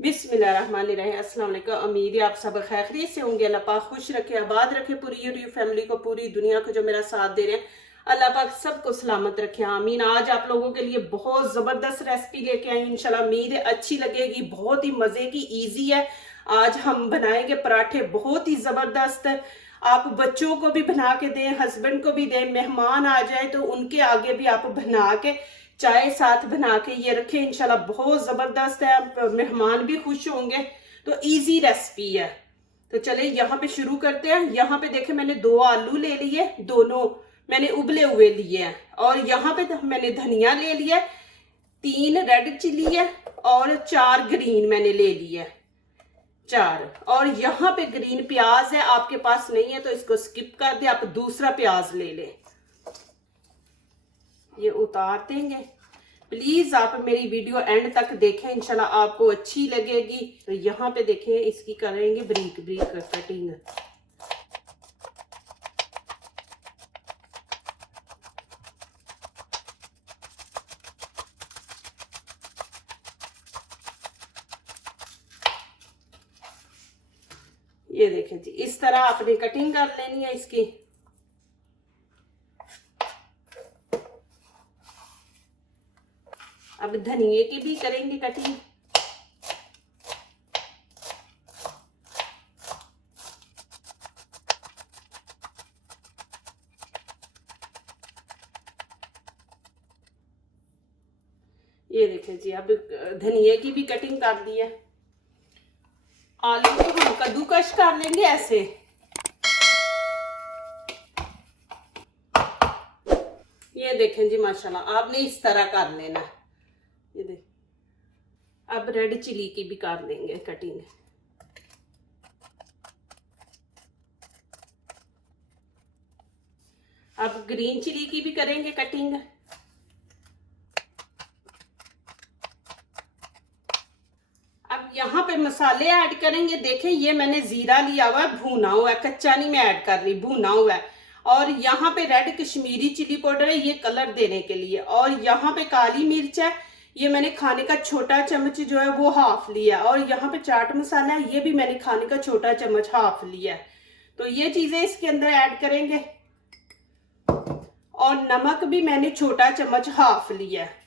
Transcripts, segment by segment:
बिस्मिल्लाहिर्रहमानिर्रहीम। अस्सलाम वालेकुम। उम्मीद है आप सब खैरियत से होंगे। अल्लाह पाक खुश रखे, आबाद रखे पूरी यूट्यूब फैमिली को, पूरी दुनिया को जो मेरा साथ दे रहे हैं। अल्लाह पाक सबको सलामत रखे, आमीन। आज आप लोगों के लिए बहुत ज़बरदस्त रेसिपी लेके आई, इंशाल्लाह उम्मीद है अच्छी लगेगी। बहुत ही मज़े की, ईजी है। आज हम बनाएंगे पराठे, बहुत ही ज़बरदस्त। आप बच्चों को भी बना के दें, हस्बैंड को भी दें, मेहमान आ जाए तो उनके आगे भी आप बना के चाय साथ बना के ये रखें, इंशाल्लाह बहुत ज़बरदस्त है। मेहमान भी खुश होंगे। तो इजी रेसिपी है। तो चले यहाँ पे शुरू करते हैं। यहाँ पे देखें मैंने 2 आलू ले लिए, दोनों मैंने उबले हुए लिए हैं। और यहाँ पे मैंने धनिया ले लिया, 3 रेड चिली है और 4 ग्रीन मैंने ले लिया, 4। और यहाँ पे ग्रीन प्याज है, आपके पास नहीं है तो इसको स्किप कर दे, आप दूसरा प्याज ले लें। ये उतार देंगे। प्लीज आप मेरी वीडियो एंड तक देखें, इंशाल्लाह आपको अच्छी लगेगी। तो यहाँ पे देखें, इसकी करेंगे ब्रीक ब्रीक कटिंग। ये देखें जी, इस तरह आपने कटिंग कर लेनी है इसकी। अब धनिए की भी करेंगे कटिंग। ये देखें जी, अब धनिए की भी कटिंग कर दी है। आलू को हम कद्दूकश कर लेंगे ऐसे। ये देखें जी, माशाल्लाह आपने इस तरह कर लेना। ये देख, अब रेड चिली की भी कर लेंगे कटिंग। अब ग्रीन चिली की भी करेंगे कटिंग। अब यहाँ पे मसाले ऐड करेंगे। देखें, ये मैंने जीरा लिया हुआ है, भुना हुआ है, कच्चा नहीं मैं ऐड कर रही, भुना हुआ है। और यहाँ पे रेड कश्मीरी चिली पाउडर है, ये कलर देने के लिए। और यहाँ पे काली मिर्च है, ये मैंने खाने का छोटा चम्मच जो है वो हाफ लिया। और यहाँ पे चाट मसाला है, ये भी मैंने खाने का छोटा चम्मच हाफ लिया है। तो ये चीजें इसके अंदर ऐड करेंगे। और नमक भी मैंने छोटा चम्मच हाफ लिया है।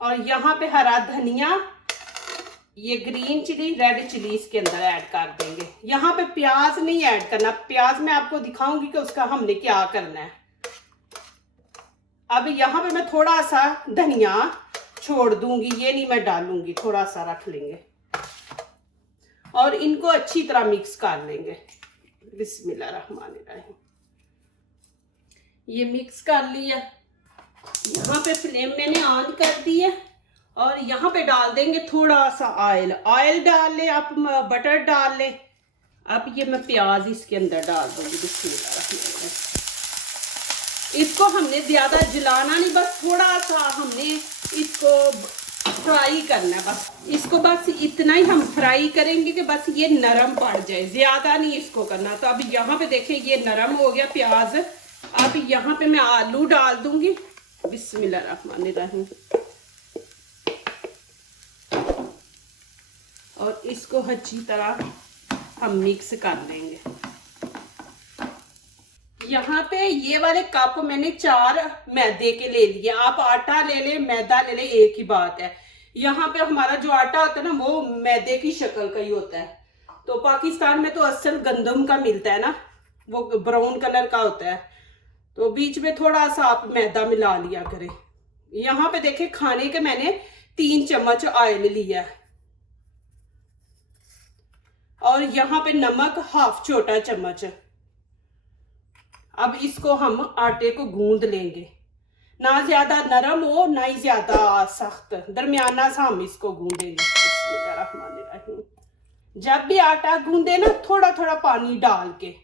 और यहाँ पे हरा धनिया, ये ग्रीन चिली, रेड चिली इसके अंदर ऐड कर देंगे। यहाँ पे प्याज नहीं ऐड करना, प्याज मैं आपको दिखाऊंगी कि उसका हमने क्या करना है। अब यहाँ पे मैं थोड़ा सा धनिया छोड़ दूंगी, ये नहीं मैं डालूंगी, थोड़ा सा रख लेंगे। और इनको अच्छी तरह मिक्स कर लेंगे। बिस्मिल्लाहिर्रहमानिर्रहीम। ये मिक्स कर लिया। यहाँ पे फ्लेम मैंने ऑन कर दी है। और यहाँ पे डाल देंगे थोड़ा सा ऑयल। ऑयल डाल ले आप, बटर डाल ले। अब ये मैं प्याज इसके अंदर डाल दूंगी। बिस्मिल्लाह। इसको हमने ज्यादा जलाना नहीं, बस थोड़ा सा हमने इसको फ्राई करना है। बस इसको बस इतना ही हम फ्राई करेंगे कि बस ये नरम पड़ जाए, ज्यादा नहीं इसको करना। तो अब यहाँ पे देखें, ये नरम हो गया प्याज। अब यहाँ पे मैं आलू डाल दूंगी। बिस्मिल्लाहिर्रहमानिर्रहीम। और इसको अच्छी तरह हम मिक्स कर लेंगे। यहाँ पे ये वाले कप मैंने 4 मैदे के ले लिए। आप आटा ले ले, मैदा ले ले, एक ही बात है। यहाँ पे हमारा जो आटा होता है ना, वो मैदे की शक्ल का ही होता है। तो पाकिस्तान में तो असल गंदम का मिलता है ना, वो ब्राउन कलर का होता है। तो बीच में थोड़ा सा आप मैदा मिला लिया करें। यहाँ पे देखें, खाने के मैंने 3 चम्मच ऑयल लिया। और यहाँ पे नमक हाफ छोटा चम्मच। अब इसको हम आटे को गूंद लेंगे, ना ज्यादा नरम हो ना ही ज्यादा सख्त, दरमियाना सा हम इसको गूंदेंगे। जब भी आटा गूंदे ना, थोड़ा थोड़ा पानी डाल के।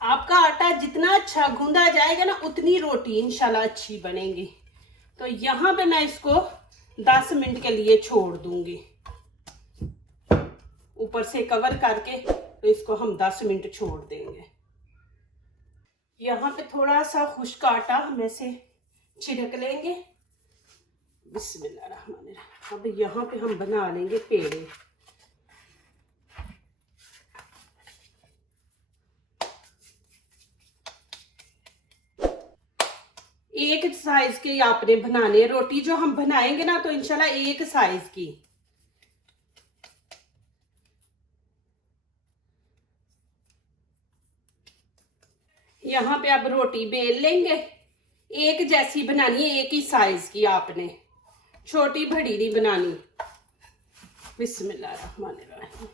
आपका आटा जितना अच्छा गूंदा जाएगा ना, उतनी रोटी इंशाल्लाह अच्छी बनेगी। तो यहाँ पे मैं इसको 10 मिनट के लिए छोड़ दूंगी, ऊपर से कवर करके। तो इसको हम 10 मिनट छोड़ देंगे। यहाँ पे थोड़ा सा खुश्क आटा हम ऐसे छिड़क लेंगे। बिस्मिल्लाहिर्रहमानिर्रहीम। अब यहाँ पे हम बना लेंगे पेड़े। एक साइज के आपने बनाने हैं। रोटी जो हम बनाएंगे ना तो इंशाल्लाह एक साइज की। यहाँ पे अब रोटी बेल लेंगे। एक जैसी बनानी है, एक ही साइज की आपने, छोटी बड़ी नहीं बनानी। बिस्मिल्लाहिर्रहमानिर्रहीम।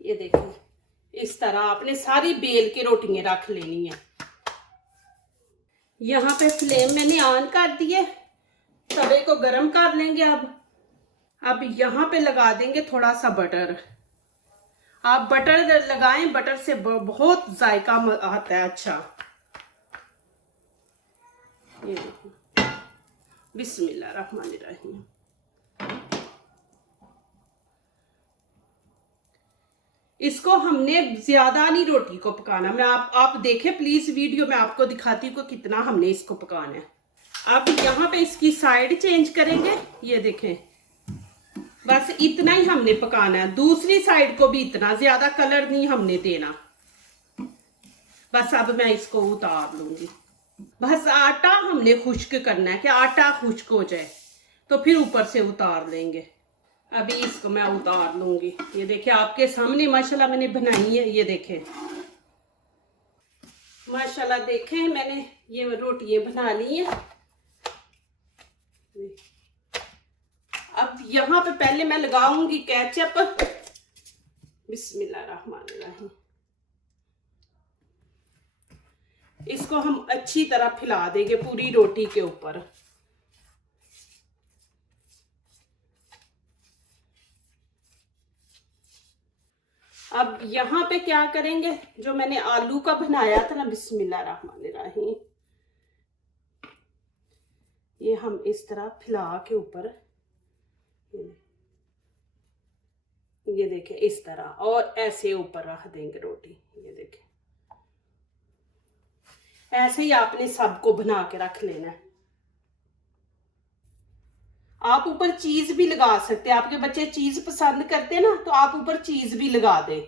ये देखिए, इस तरह आपने सारी बेल के रोटियां रख लेनी है। यहाँ पे फ्लेम मैंने ऑन कर दिए, तवे को गरम कर लेंगे। अब यहाँ पे लगा देंगे थोड़ा सा बटर। आप बटर लगाएं, बटर से बहुत जायका आता है अच्छा। ये देखो, बिस्मिल्लाहिर्रहमानिर्रहीम। इसको हमने ज्यादा नहीं रोटी को पकाना। मैं आप देखें प्लीज वीडियो में आपको दिखाती हूँ कितना हमने इसको पकाना है। अब यहाँ पे इसकी साइड चेंज करेंगे। ये देखें, बस इतना ही हमने पकाना है। दूसरी साइड को भी इतना, ज्यादा कलर नहीं हमने देना। बस अब मैं इसको उतार लूंगी। बस आटा हमने खुश्क करना है कि आटा खुश्क हो जाए तो फिर ऊपर से उतार लेंगे। अभी इसको मैं उतार लूंगी। ये देखिए आपके सामने माशाल्लाह मैंने बनाई है। ये देखें माशाल्लाह, देखें मैंने ये रोटियां बना ली हैं। अब यहाँ पे पहले मैं लगाऊंगी केचप। बिस्मिल्लाहिर्रहमानिर्रहीम। इसको हम अच्छी तरह फैला देंगे पूरी रोटी के ऊपर। अब यहाँ पे क्या करेंगे, जो मैंने आलू का बनाया था ना, बिस्मिल्लाहिर्रहमानिर्रहीम, ये हम इस तरह फैला के ऊपर, ये देखें इस तरह, और ऐसे ऊपर रख देंगे रोटी। ये देखें, ऐसे ही आपने सबको बना के रख लेना है। आप ऊपर चीज भी लगा सकते हैं। आपके बच्चे चीज पसंद करते हैं ना, तो आप ऊपर चीज भी लगा दें।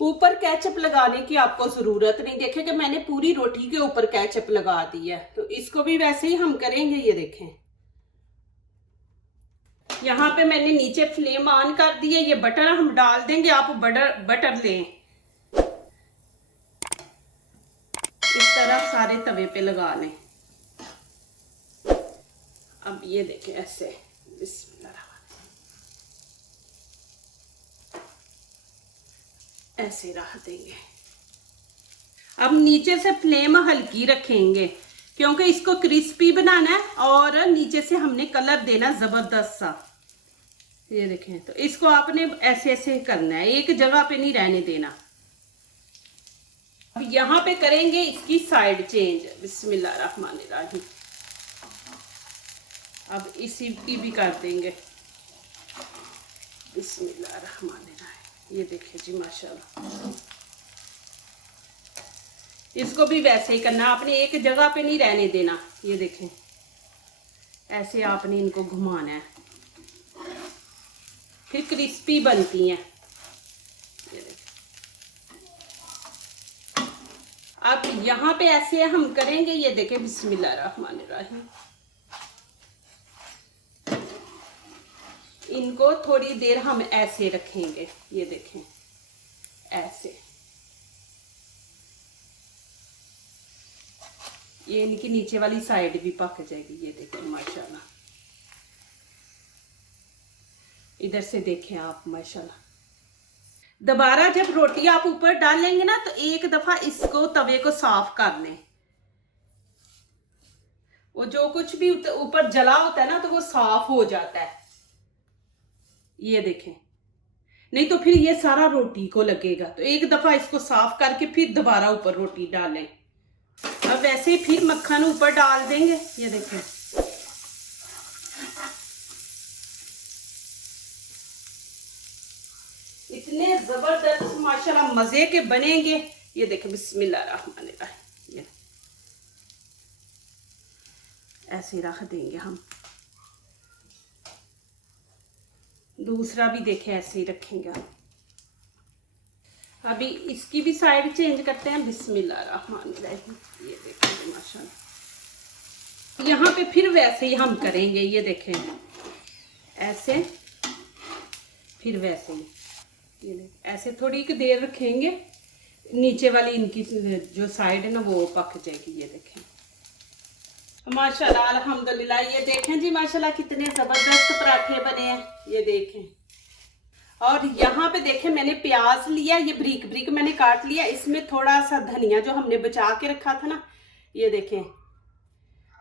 ऊपर केचप लगाने की आपको जरूरत नहीं। देखें कि मैंने पूरी रोटी के ऊपर केचप लगा दी है, तो इसको भी वैसे ही हम करेंगे। ये देखें, यहाँ पे मैंने नीचे फ्लेम ऑन कर दी है। ये बटर हम डाल देंगे। आप बटर लें, इस तरह सारे तवे पे लगा लें। अब ये देखें ऐसे, ऐसे रख देंगे। अब नीचे से फ्लेम हल्की रखेंगे क्योंकि इसको क्रिस्पी बनाना है और नीचे से हमने कलर देना जबरदस्त सा। ये देखें, तो इसको आपने ऐसे ऐसे करना है, एक जगह पे नहीं रहने देना। अब यहाँ पे करेंगे इसकी साइड चेंज। बिस्मिल्लाहिर्रहमानिर्रहीम। अब इसी की भी कर देंगे। बिस्मिल्लाहिर्रहमानिर्रहीम। ये देखिए जी माशाल्लाह, इसको भी वैसे ही करना, आपने एक जगह पे नहीं रहने देना। ये देखें, ऐसे आपने इनको घुमाना है, फिर क्रिस्पी बनती हैं। ये देखें, अब यहाँ पे ऐसे हम करेंगे। ये देखें, बिस्मिल्लाहिर्रहमानिर्रहीम। इनको थोड़ी देर हम ऐसे रखेंगे। ये देखें ऐसे, ये इनकी नीचे वाली साइड भी पक जाएगी। ये देखें माशाल्लाह, इधर से देखें आप माशाल्लाह। दोबारा जब रोटी आप ऊपर डालेंगे ना, तो एक दफा इसको तवे को साफ कर लें। वो जो कुछ भी ऊपर जला होता है ना, तो वो साफ हो जाता है। ये देखें, नहीं तो फिर ये सारा रोटी को लगेगा। तो एक दफा इसको साफ करके फिर दोबारा ऊपर रोटी डालें। अब वैसे ही फिर मक्खन ऊपर डाल देंगे। ये देखें, इतने जबरदस्त माशाल्लाह मजे के बनेंगे। ये देखें, बिस्मिल्लाहिर्रहमानिर्रहीम। ये ऐसे ही रख देंगे हम। दूसरा भी देखें ऐसे ही रखेंगे हम। अभी इसकी भी साइड चेंज करते हैं। बिस्मिल्लाहिर्रहमानिर्रहीम। ये देखेंगे माशाल्लाह। यहाँ पे फिर वैसे ही हम करेंगे। ये देखें ऐसे, फिर वैसे ही ये ऐसे थोड़ी की देर रखेंगे, नीचे वाली इनकी जो साइड है ना वो पक जाएगी। ये देखें माशाल्लाह अल्हम्दुलिल्लाह। ये देखें जी माशाल्लाह कितने ज़बरदस्त पराठे बने हैं। ये देखें, और यहाँ पे देखें मैंने प्याज लिया, ये ब्रीक ब्रीक मैंने काट लिया। इसमें थोड़ा सा धनिया जो हमने बचा के रखा था ना, ये देखें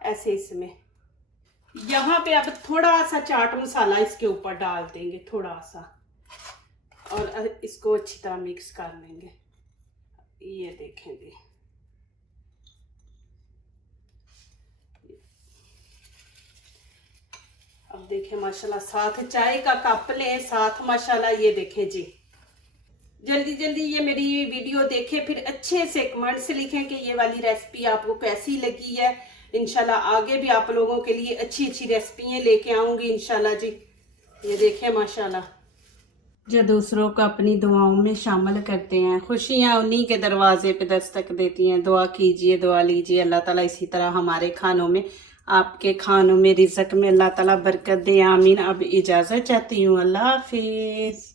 ऐसे इसमें। यहाँ पे अब थोड़ा सा चाट मसाला इसके ऊपर डाल देंगे, थोड़ा सा, और इसको अच्छी तरह मिक्स कर लेंगे। ये देखें जी, अब देखें माशाल्लाह साथ चाय का कप लें साथ। माशाल्लाह ये देखें जी, जल्दी जल्दी ये मेरी वीडियो देखें, फिर अच्छे से कमेंट से लिखें कि ये वाली रेसिपी आपको कैसी लगी है। इंशाल्लाह आगे भी आप लोगों के लिए अच्छी अच्छी रेसिपियाँ लेके आऊँगी इंशाल्लाह जी। ये देखें माशाल्लाह, जो दूसरों को अपनी दुआओं में शामिल करते हैं, खुशियाँ उन्हीं के दरवाजे पे दस्तक देती हैं। दुआ कीजिए, दुआ लीजिए, अल्लाह ताला इसी तरह हमारे खानों में, आपके खानों में, रिज़्क में अल्लाह ताला बरकत दे। आमीन। अब इजाज़त चाहती हूँ। अल्लाह हाफिज़।